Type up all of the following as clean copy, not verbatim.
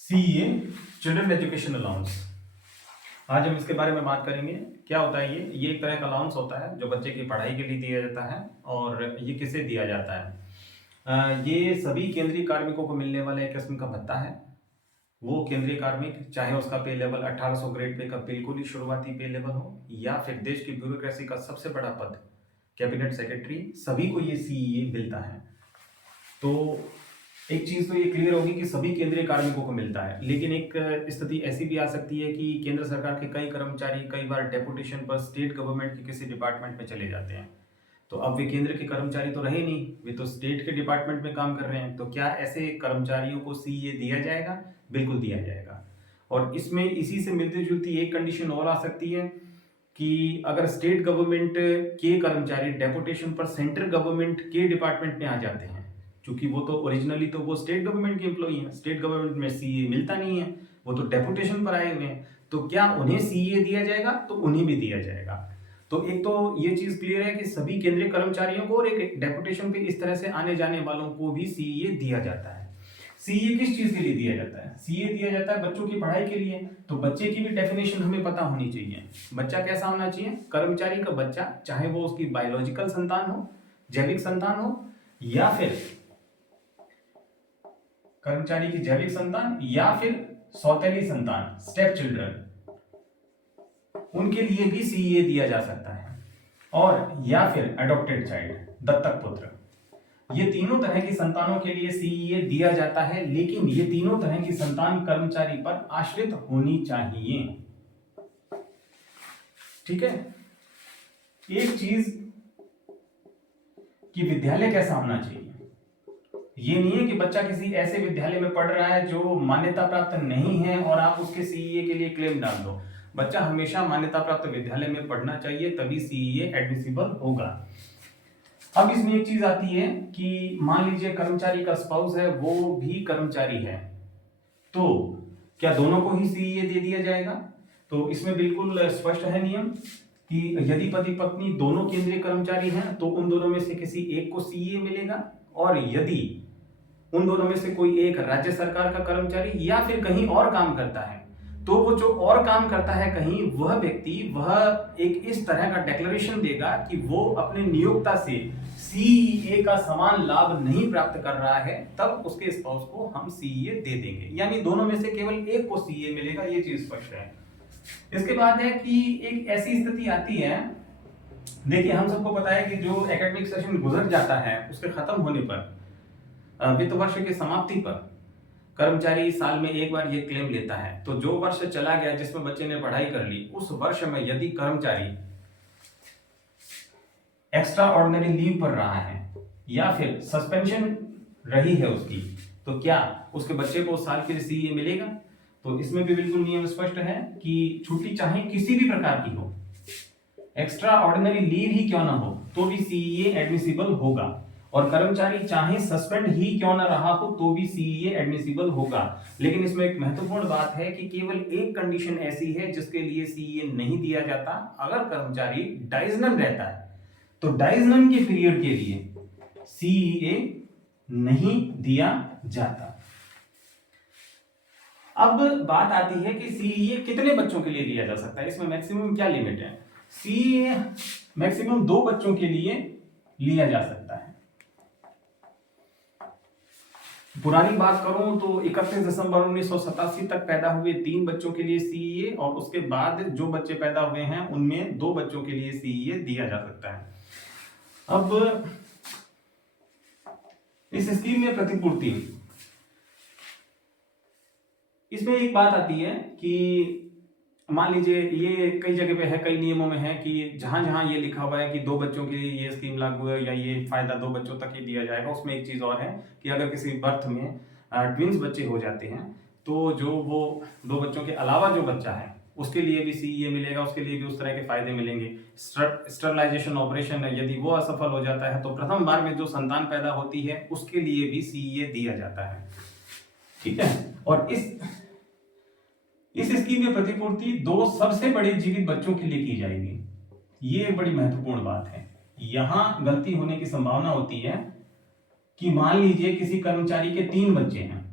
CEA children education allowance. आज हम इसके बारे में बात करेंगे। क्या होता है ये एक तरह का अलाउंस होता है जो बच्चे की पढ़ाई के लिए दिया जाता है। और ये किसे दिया जाता है? ये सभी केंद्रीय कार्मिकों को मिलने वाला एक किस्म का भत्ता है। वो केंद्रीय कार्मिक चाहे उसका पे लेवल 1800 ग्रेड पे का बिल्कुल ही शुरुआती पे लेवल हो, या फिर देश की ब्यूरोक्रेसी का सबसे बड़ा पद कैबिनेट सेक्रेटरी, सभी को ये CEA मिलता है। तो एक चीज तो ये क्लियर होगी कि सभी केंद्रीय कार्मिकों को मिलता है, लेकिन एक स्थिति ऐसी भी आ सकती है कि केंद्र सरकार के कई कर्मचारी कई बार डेपुटेशन पर स्टेट गवर्नमेंट के किसी डिपार्टमेंट में चले जाते हैं। तो अब वे केंद्र के कर्मचारी तो रहे नहीं, वे तो स्टेट के डिपार्टमेंट में काम कर रहे हैं। तो क्या ऐसे कर्मचारियों को CEA दिया जाएगा? बिल्कुल दिया जाएगा। और इसमें इसी से मिलती जुलती एक कंडीशन और आ सकती है कि अगर स्टेट गवर्नमेंट के कर्मचारी डेपुटेशन पर सेंट्रल गवर्नमेंट के डिपार्टमेंट में आ जाते हैं, क्योंकि वो तो ओरिजिनली तो वो स्टेट गवर्नमेंट के एम्प्लॉई हैं, स्टेट गवर्नमेंट में CEA मिलता नहीं है, वो तो डेपुटेशन पर आए हुए हैं, तो क्या उन्हें CEA दिया जाएगा? तो उन्हें भी दिया जाएगा। तो एक तो ये चीज क्लियर है कि सभी केंद्रीय कर्मचारियों को और एक डेपुटेशन पे इस तरह से आने जाने वालों को भी CEA दिया जाता है। CEA किस चीज के लिए दिया जाता है? CEA दिया जाता है बच्चों की पढ़ाई के लिए। तो बच्चे की भी डेफिनेशन हमें पता होनी चाहिए। बच्चा कैसा होना चाहिए? कर्मचारी का बच्चा, चाहे वो उसकी बायोलॉजिकल संतान हो, जैविक संतान हो, या फिर कर्मचारी की जैविक संतान, या फिर सौतेली संतान, स्टेप चिल्ड्रन, उनके लिए भी CEA दिया जा सकता है। और या फिर अडॉप्टेड चाइल्ड, दत्तक पुत्र, ये तीनों तरह की संतानों के लिए CEA दिया जाता है। लेकिन ये तीनों तरह की संतान कर्मचारी पर आश्रित होनी चाहिए। ठीक है। एक चीज कि विद्यालय कैसा होना चाहिए। ये नहीं है कि बच्चा किसी ऐसे विद्यालय में पढ़ रहा है जो मान्यता प्राप्त नहीं है और आप उसके CEA के लिए क्लेम डाल दो। बच्चा हमेशा मान्यता प्राप्त विद्यालय में पढ़ना चाहिए, तभी CEA एडमिसिबल होगा। अब इसमें एक चीज आती है कि मान लीजिए कर्मचारी का स्पाउस है, वो भी कर्मचारी है, तो क्या दोनों को ही CEA दे दिया जाएगा? तो इसमें बिल्कुल स्पष्ट है नियम कि यदि पति पत्नी दोनों केंद्रीय कर्मचारी हैं तो उन दोनों में से किसी एक को CEA मिलेगा, और यदि उन दोनों में से कोई एक राज्य सरकार का कर्मचारी या फिर कहीं और काम करता है, तो वो जो और काम करता है कहीं, वह व्यक्ति वह एक इस तरह का डिक्लेरेशन देगा कि वो अपने नियोक्ता से CEA का समान लाभ नहीं प्राप्त कर रहा है, तब उसके स्पाउस को हम CEA दे देंगे। यानी दोनों में से केवल एक को CEA मिलेगा, ये चीज स्पष्ट है। इसके बाद है कि एक ऐसी स्थिति आती है, देखिए हम सबको पता है कि जो एकेडमिक सेशन गुजर जाता है उसके खत्म होने पर, वित्त वर्ष की समाप्ति पर, कर्मचारी साल में एक बार ये क्लेम लेता है। तो जो वर्ष चला गया जिसमें बच्चे ने पढ़ाई कर ली, उस वर्ष में यदि कर्मचारी एक्स्ट्रा ऑर्डिनरी लीव पर रहा है या फिर सस्पेंशन रही है उसकी, तो क्या उसके बच्चे को उस साल के लिए CEA मिलेगा? तो इसमें भी बिल्कुल नियम स्पष्ट है कि छुट्टी चाहे किसी भी प्रकार की हो, एक्स्ट्रा ऑर्डिनरी लीव ही क्यों ना हो, तो भी CEA एडमिसिबल होगा। और कर्मचारी चाहे सस्पेंड ही क्यों ना रहा हो तो भी CEA एडमिसिबल होगा। लेकिन इसमें एक महत्वपूर्ण बात है कि केवल एक कंडीशन ऐसी है जिसके लिए CEA नहीं दिया जाता। अगर कर्मचारी डाइजनल रहता है तो डाइजनल के पीरियड के लिए CEA नहीं दिया जाता। अब बात आती है कि CEA कितने बच्चों के लिए दिया जा सकता है, इसमें मैक्सिमम क्या लिमिट है? CEA मैक्सिमम 2 बच्चों के लिए लिया जा सकता है। पुरानी बात करूं तो 31 दिसंबर 1987 तक पैदा हुए 3 बच्चों के लिए CEA, और उसके बाद जो बच्चे पैदा हुए हैं उनमें 2 बच्चों के लिए CEA दिया जा सकता है। अब इस स्कीम में प्रतिपूर्ति, इसमें एक बात आती है कि मान लीजिए ये कई जगह पे है, कई नियमों में है कि जहां जहां ये लिखा हुआ है कि 2 बच्चों के लिए ये स्कीम लागू है या ये फायदा 2 बच्चों तक ही दिया जाएगा, उसमें एक चीज और है कि अगर किसी बर्थ में ट्विंस बच्चे हो जाते हैं तो जो वो 2 बच्चों के अलावा जो बच्चा है उसके लिए भी CEA मिलेगा, उसके लिए भी उस तरह के फायदे मिलेंगे। स्टरलाइजेशन ऑपरेशन है, यदि वो असफल हो जाता है तो प्रथम बार में जो संतान पैदा होती है उसके लिए भी CEA दिया जाता है। ठीक है। और इस स्कीम में प्रतिपूर्ति 2 सबसे बड़े जीवित बच्चों के लिए की जाएगी। ये एक बड़ी महत्वपूर्ण बात है। यहां गलती होने की संभावना होती है कि मान लीजिए किसी कर्मचारी के 3 बच्चे हैं,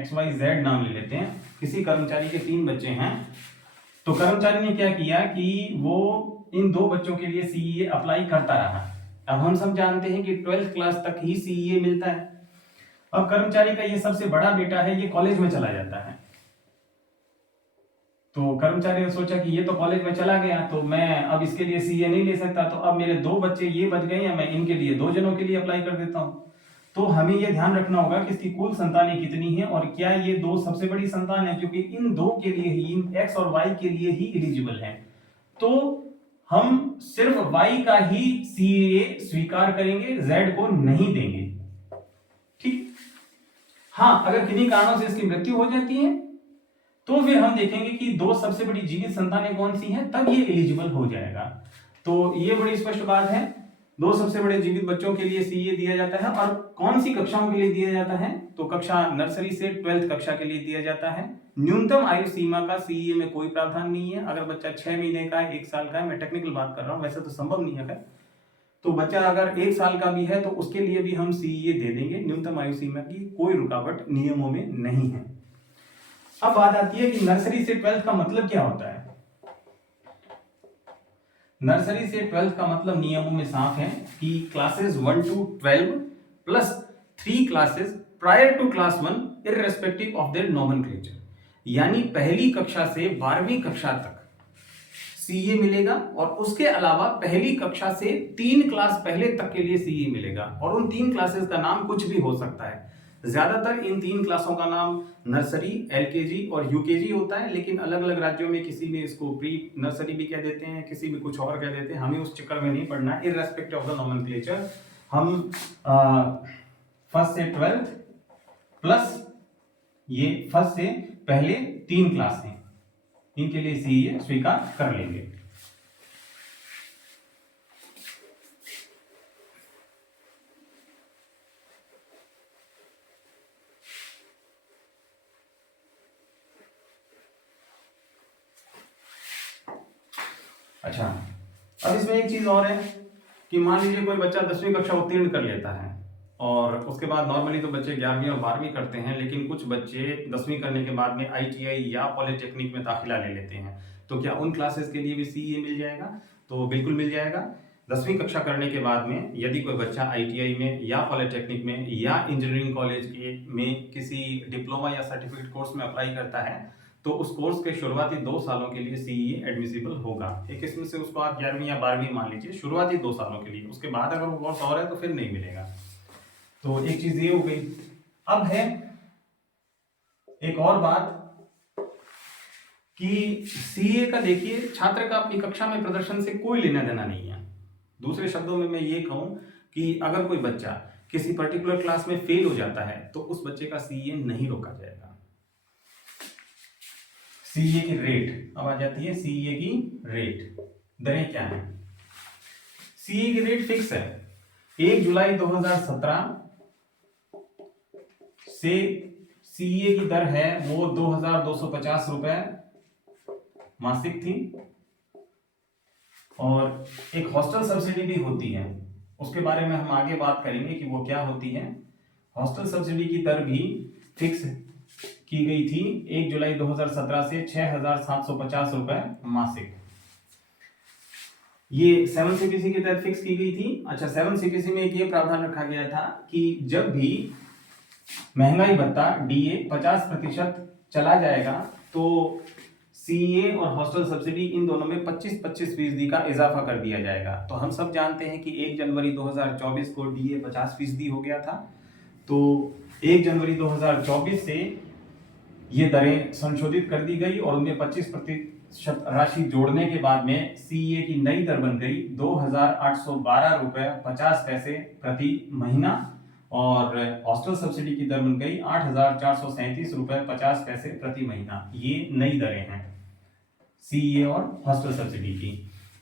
XYZ नाम ले लेते हैं, किसी कर्मचारी के 3 बच्चे हैं, तो कर्मचारी ने क्या किया कि वो इन 2 बच्चों के लिए CEA अप्लाई करता रहा। अब हम सब जानते हैं कि 12th क्लास तक ही CEA मिलता है। अब कर्मचारी का ये सबसे बड़ा बेटा है, ये कॉलेज में चला जाता है, तो कर्मचारी ने सोचा कि ये तो कॉलेज में चला गया, तो मैं अब इसके लिए CA नहीं ले सकता, तो अब मेरे 2 बच्चे ये बच गए हैं, मैं इनके लिए 2 जनों के लिए अप्लाई कर देता हूं। तो हमें ये ध्यान रखना होगा कि इसकी कुल संतानें कितनी है और क्या ये 2 सबसे बड़ी संतान है, क्योंकि इन 2 के लिए ही, इन X और Y के लिए ही एलिजिबल है। तो हम सिर्फ Y का ही CA स्वीकार करेंगे, Z को नहीं देंगे। ठीक। हाँ, अगर किन्हीं कारणों से इसकी मृत्यु हो जाती है तो फिर हम देखेंगे कि 2 सबसे बड़ी जीवित संतानें कौन सी हैं, तब ये एलिजिबल हो जाएगा। तो ये बड़ी स्पष्ट बात है, 2 सबसे बड़े जीवित बच्चों के लिए CA दिया जाता है। और कौन सी कक्षाओं के लिए दिया जाता है, तो कक्षा नर्सरी से 12th कक्षा के लिए दिया जाता है। न्यूनतम आयु सीमा का CA में कोई प्रावधान नहीं है। अगर बच्चा 6 महीने का है, 1 साल का है, मैं टेक्निकल बात कर रहा हूं, वैसे तो संभव नहीं है, तो बच्चा अगर 1 साल का भी है तो उसके लिए भी हम CA दे देंगे। न्यूनतम आयु सीमा की कोई रुकावट नियमों में नहीं है। अब बात आती है कि नर्सरी से 12th का मतलब क्या होता है। नर्सरी से 12th का मतलब नियमों में साफ है कि classes 1 to 12 plus 3 classes prior to class 1 irrespective of their nomenclature, यानी पहली कक्षा से 12वीं कक्षा तक CA मिलेगा और उसके अलावा पहली कक्षा से 3 क्लास पहले तक के लिए CA मिलेगा। और उन 3 क्लासेस का नाम कुछ भी हो सकता है। ज्यादातर इन 3 क्लासों का नाम नर्सरी, LKG और UKG होता है, लेकिन अलग अलग राज्यों में किसी में इसको प्री नर्सरी भी कह देते हैं, किसी में कुछ और कह देते हैं। हमें उस चक्कर में नहीं पड़ना है। इररेस्पेक्टिव ऑफ द नॉमेनक्लेचर हम 1st से 12th प्लस ये 1st से पहले 3 क्लास हैं, इनके लिए CA स्वीकार कर लेंगे। अच्छा, अब इसमें एक चीज और है कि मान लीजिए कोई बच्चा 10वीं कक्षा उत्तीर्ण कर लेता है और उसके बाद नॉर्मली तो बच्चे 11वीं और 12वीं करते हैं, लेकिन कुछ बच्चे 10वीं करने के बाद में ITI या पॉलिटेक्निक में दाखिला ले लेते हैं, तो क्या उन क्लासेस के लिए भी CA मिल जाएगा? तो बिल्कुल मिल जाएगा। 10वीं कक्षा करने के बाद में यदि कोई बच्चा ITI में या पॉलिटेक्निक में या इंजीनियरिंग कॉलेज के में किसी डिप्लोमा या सर्टिफिकेट कोर्स में अप्लाई करता है, तो उस कोर्स के शुरुआती 2 सालों के लिए CA एडमिसिबल होगा। एक किस्म से उसको आप 11वीं या 12वीं मान लीजिए, शुरुआती 2 सालों के लिए, उसके बाद अगर वो कोर्स और है तो फिर नहीं मिलेगा। तो एक चीज ये हो गई। अब है एक और बात कि CA का देखिए, छात्र का अपनी कक्षा में प्रदर्शन से कोई लेना देना नहीं है। दूसरे शब्दों में मैं ये कहूं कि अगर कोई बच्चा किसी पर्टिकुलर क्लास में फेल हो जाता है तो उस बच्चे का CA नहीं रोका जाएगा। CA की रेट अब आ जाती है, CA की रेट दरें क्या है? CA की रेट फिक्स है। 1 जुलाई 2017 से CA की दर है वो 2250 रुपए मासिक थी। और एक हॉस्टल सब्सिडी भी होती है, उसके बारे में हम आगे बात करेंगे कि वो क्या होती है। हॉस्टल सब्सिडी की दर भी फिक्स की गई थी 1 जुलाई 2017 से 6750 रुपए मासिक। ये 7 CPC की दर फिक्स की गई थी। अच्छा, 7 CPC में एक ये प्रावधान रखा गया था कि जब भी महंगाई भत्ता DA 50% चला जाएगा तो CA और हॉस्टल सब्सिडी इन दोनों में 25% का इजाफा कर दिया जाएगा। तो हम सब जानते हैं कि 1 जनवरी 2024 को DA 50% हो गया था, तो 1 जनवरी 2024 से ये दरें संशोधित कर दी गई और उनमें 25% राशि जोड़ने के बाद में CA की नई दर बन गई 2812 रुपए 50 पैसे प्रति महीना और हॉस्टल सब्सिडी की दर बन गई 8437 रुपए 50 पैसे प्रति महीना। ये नई दरें हैं CA और हॉस्टल सब्सिडी की।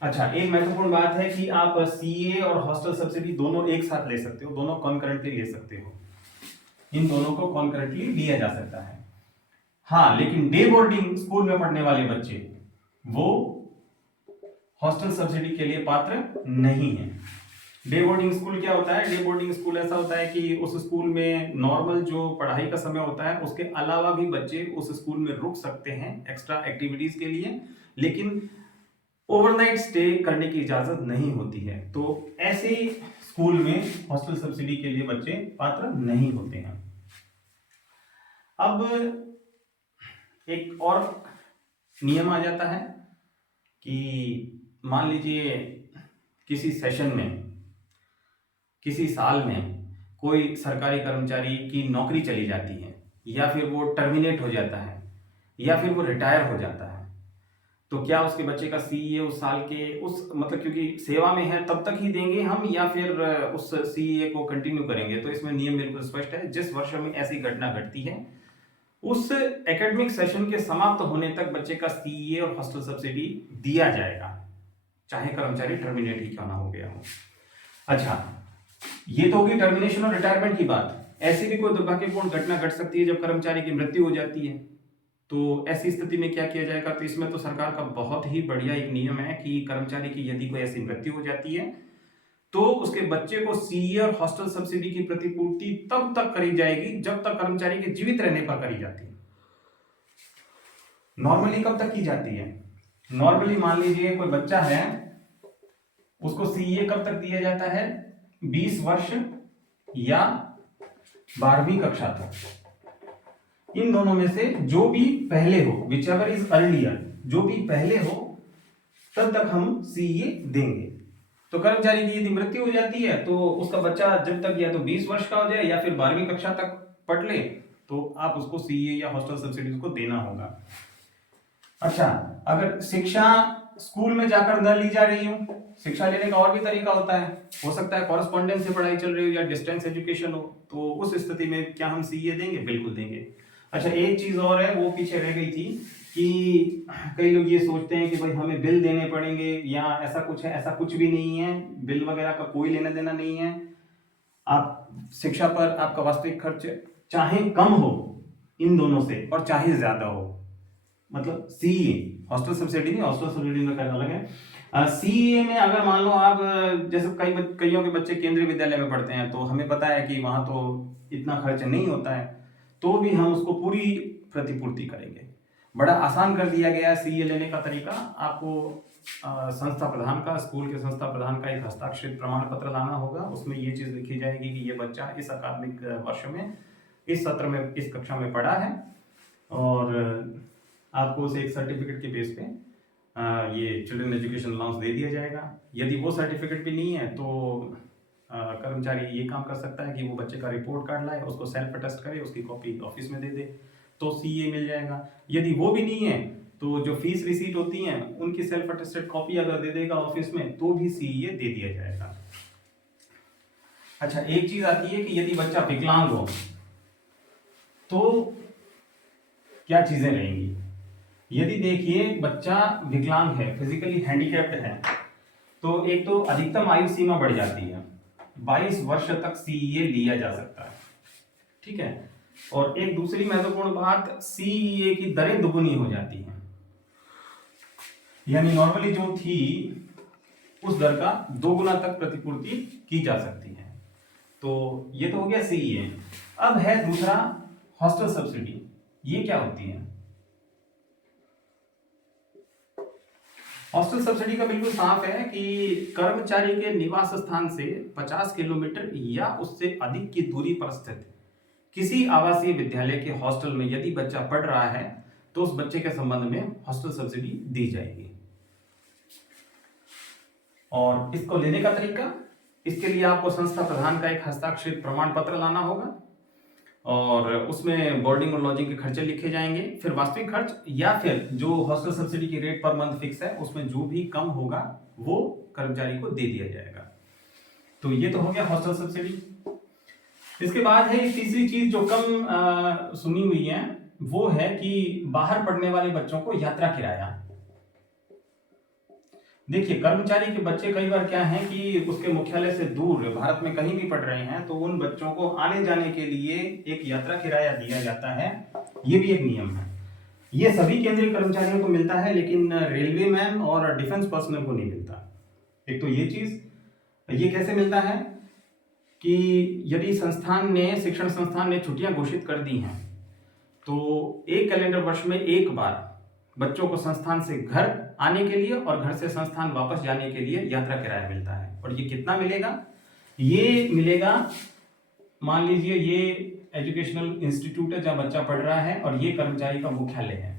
अच्छा, एक महत्वपूर्ण बात है कि आप CA और हॉस्टल सब्सिडी दोनों एक साथ ले सकते हो, दोनों कॉन्करेंटली ले सकते हो, इन दोनों को कॉन्करेंटली लिया जा सकता है। हाँ, लेकिन डे बोर्डिंग स्कूल में पढ़ने वाले बच्चे वो हॉस्टल सब्सिडी के लिए पात्र नहीं है। डे बोर्डिंग स्कूल क्या होता है? डे बोर्डिंग स्कूल ऐसा होता है कि उस स्कूल में नॉर्मल जो पढ़ाई का समय होता है उसके अलावा भी बच्चे उस स्कूल में रुक सकते हैं एक्स्ट्रा एक्टिविटीज के लिए, लेकिन ओवरनाइट स्टे करने की इजाजत नहीं होती है। तो ऐसे स्कूल में हॉस्टल सब्सिडी के लिए बच्चे पात्र नहीं होते हैं। अब एक और नियम आ जाता है कि मान लीजिए किसी सेशन में, किसी साल में कोई सरकारी कर्मचारी की नौकरी चली जाती है, या फिर वो टर्मिनेट हो जाता है, या फिर वो रिटायर हो जाता है, तो क्या उसके बच्चे का सीए उस साल के उस मतलब क्योंकि सेवा में है तब तक ही देंगे हम, या फिर उस सीए को कंटिन्यू करेंगे? तो इसमें नियम बिल्कुल स्पष्ट है। जिस वर्ष में ऐसी घटना घटती है उस एकेडमिक सेशन के समाप्त होने तक बच्चे का सीए और हॉस्टल सब्सिडी दिया जाएगा, चाहे कर्मचारी टर्मिनेट ही क्यों ना हो गया हो। अच्छा, ये तो होगी टर्मिनेशन और रिटायरमेंट की बात। ऐसी भी कोई दुर्भाग्यपूर्ण घटना घट सकती है जब कर्मचारी की मृत्यु हो जाती है, तो ऐसी स्थिति में क्या किया जाएगा? तो इसमें तो सरकार का बहुत ही बढ़िया एक नियम है कि कर्मचारी की यदि कोई ऐसी मृत्यु हो जाती है तो उसके बच्चे को सीए और हॉस्टल सब्सिडी की प्रतिपूर्ति तब तक करी जाएगी जब तक कर्मचारी के जीवित रहने पर करी जाती है। नॉर्मली कब तक की जाती है? नॉर्मली मान लीजिए कोई बच्चा है, उसको सीए कब तक दिया जाता है? 20 वर्ष या 12वीं कक्षा तक। इन दोनों में से जो भी पहले हो, विच एवर इज अर्लियर, जो भी पहले हो तब तक हम सीए देंगे। तो कर्मचारी की यदि मृत्यु हो जाती है तो उसका बच्चा जब तक या तो 20 वर्ष का हो जाए या फिर 12वीं कक्षा तक पढ़ ले, तो आप उसको सीए या हॉस्टल सब्सिडी उसको देना होगा। अच्छा, अगर शिक्षा स्कूल में जाकर न ली जा रही हो, शिक्षा लेने का और भी तरीका होता है, हो सकता है कॉरेस्पॉन्डेंस से पढ़ाई चल रही हो या डिस्टेंस एजुकेशन हो, तो उस स्थिति में क्या हम सीए देंगे? बिल्कुल देंगे। अच्छा, एक चीज और है, वो पीछे रह गई थी कि कई लोग ये सोचते हैं कि भाई हमें बिल देने पड़ेंगे या ऐसा कुछ है। ऐसा कुछ भी नहीं है, बिल वगैरह का कोई लेना देना नहीं है। आप शिक्षा पर आपका वास्तविक खर्च चाहे कम हो इन दोनों से और चाहे ज्यादा हो, मतलब सीए, हॉस्टल सब्सिडी नहीं, हॉस्टल सब्सिडी का अलग है। सीए में अगर मान लो आप जैसे कईयों के बच्चे केंद्रीय विद्यालय में पढ़ते हैं तो हमें पता है कि वहां तो इतना खर्च नहीं होता है, तो भी हम उसको पूरी प्रतिपूर्ति करेंगे। बड़ा आसान कर दिया गया है सीए लेने का तरीका। आपको संस्था प्रधान का, स्कूल के संस्था प्रधान का एक हस्ताक्षरित प्रमाण पत्र लाना होगा। उसमें ये चीज लिखी जाएगी कि ये बच्चा इस अकादमिक वर्ष में, इस सत्र में, इस कक्षा में पढ़ा है, और आपको उसे एक सर्टिफिकेट के बेस पे ये चिल्ड्रन एजुकेशन अलाउंस दे दिया जाएगा। यदि वो सर्टिफिकेट भी नहीं है तो कर्मचारी ये काम कर सकता है कि वो बच्चे का रिपोर्ट कार्ड लाए, उसको सेल्फ अटेस्ट करे, उसकी कॉपी ऑफिस में दे दे, तो सीए मिल जाएगा। यदि वो भी नहीं है तो जो फीस रिसीट होती हैं उनकी सेल्फ अटेस्टेड कॉपी अगर दे देगा ऑफिस में तो भी सीए दे दिया जाएगा। अच्छा, एक चीज आती है कि यदि बच्चा विकलांग हो तो क्या चीजें रहेंगी? यदि देखिए बच्चा विकलांग है, फिजिकली हैंडीकैप्ड है, तो एक तो अधिकतम आयु सीमा बढ़ जाती है, 22 वर्ष तक सीए लिया जा सकता है, ठीक है। और एक दूसरी महत्वपूर्ण बात, सीए की दरें दुगुनी हो जाती हैं, यानी नॉर्मली जो थी उस दर का 2 गुना तक प्रतिपूर्ति की जा सकती है। तो ये तो हो गया सीए। अब है दूसरा हॉस्टल सब्सिडी। ये क्या होती है? हॉस्टल सब्सिडी का बिल्कुल साफ है कि कर्मचारी के निवास स्थान से 50 किलोमीटर या उससे अधिक की दूरी पर स्थित किसी आवासीय विद्यालय के हॉस्टल में यदि बच्चा पढ़ रहा है तो उस बच्चे के संबंध में हॉस्टल सब्सिडी दी जाएगी। और इसको लेने का तरीका, इसके लिए आपको संस्था प्रधान का एक हस्ताक्षरित प्रमाण पत्र लाना होगा और उसमें बोर्डिंग और लॉजिंग के खर्चे लिखे जाएंगे, फिर वास्तविक खर्च या फिर जो हॉस्टल सब्सिडी की रेट पर मंथ फिक्स है उसमें जो भी कम होगा वो कर्मचारी को दे दिया जाएगा। तो ये तो हो गया हॉस्टल सब्सिडी। इसके बाद है तीसरी चीज जो कम सुनी हुई है, वो है कि बाहर पढ़ने वाले बच्चों को यात्रा किराया। देखिए, कर्मचारी के बच्चे कई बार क्या है कि उसके मुख्यालय से दूर भारत में कहीं भी पढ़ रहे हैं, तो उन बच्चों को आने जाने के लिए एक यात्रा किराया दिया जाता है। ये भी एक नियम है। ये सभी केंद्रीय कर्मचारियों को मिलता है, लेकिन रेलवे मैन और डिफेंस पर्सनल को नहीं मिलता। एक तो ये चीज। ये कैसे मिलता है कि यदि शिक्षण संस्थान ने छुट्टियां घोषित कर दी हैं तो एक कैलेंडर वर्ष में एक बार बच्चों को संस्थान से घर आने के लिए और घर से संस्थान वापस जाने के लिए यात्रा किराया मिलता है। और ये कितना मिलेगा? ये मिलेगा, मान लीजिए ये एजुकेशनल इंस्टीट्यूट है जहां बच्चा पढ़ रहा है और ये कर्मचारी का मुख्यालय है।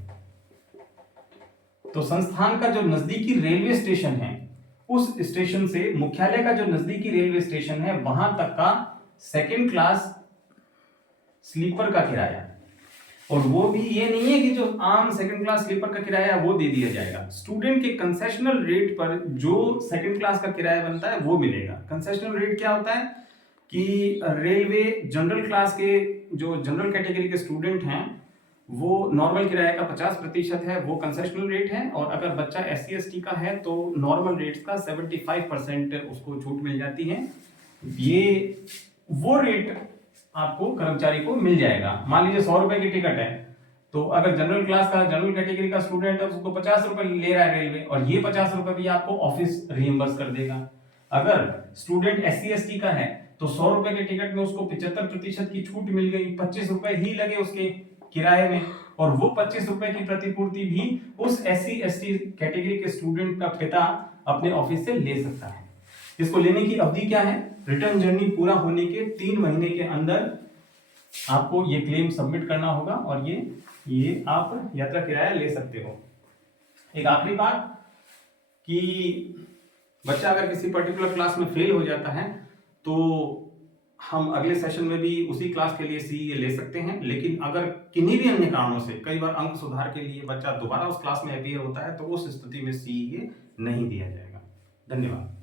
तो संस्थान का जो नजदीकी रेलवे स्टेशन है उस स्टेशन से मुख्यालय का जो नजदीकी रेलवे स्टेशन है वहां तक का सेकंड क्लास स्लीपर का किराया, और वो भी ये नहीं है कि जो आम सेकंड क्लास स्लीपर का किराया है वो दे दिया जाएगा। स्टूडेंट के कंसेशनल रेट पर जो सेकंड क्लास का किराया बनता है वो मिलेगा। कंसेशनल रेट क्या होता है कि रेलवे जनरल क्लास के जो जनरल कैटेगरी के स्टूडेंट हैं वो नॉर्मल किराए का 50% है, वो कंसेशनल रेट है। और अगर बच्चा SC ST का है तो नॉर्मल रेट्स का 75% उसको छूट मिल जाती है। ये वो रेट आपको कर्मचारी को मिल जाएगा। मान लीजिए 100 रुपए की टिकट है, तो अगर जनरल क्लास का जनरल कैटेगरी का स्टूडेंट है उसको 50 रुपए ले रहा है रेलवे, और ये 50 रुपए भी आपको ऑफिस रिइंबर्स कर देगा। अगर स्टूडेंट SC ST का है तो 100 रुपए के टिकट में उसको 75% की छूट मिल गई, 25 रुपए ही लगे उसके किराए में, और वो 25 रुपए की प्रतिपूर्ति भी उस SC ST कैटेगरी के स्टूडेंट का पिता अपने ऑफिस से ले सकता है। इसको लेने की अवधि क्या है? रिटर्न जर्नी पूरा होने के 3 महीने के अंदर आपको ये क्लेम सबमिट करना होगा और ये आप यात्रा किराया ले सकते हो। एक आखिरी बात कि बच्चा अगर किसी पर्टिकुलर क्लास में फेल हो जाता है तो हम अगले सेशन में भी उसी क्लास के लिए CEA ले सकते हैं, लेकिन अगर किन्हीं भी अन्य कारणों से कई बार अंक सुधार के लिए बच्चा दोबारा उस क्लास में अपीयर होता है तो उस स्थिति में CEA नहीं दिया जाएगा। धन्यवाद।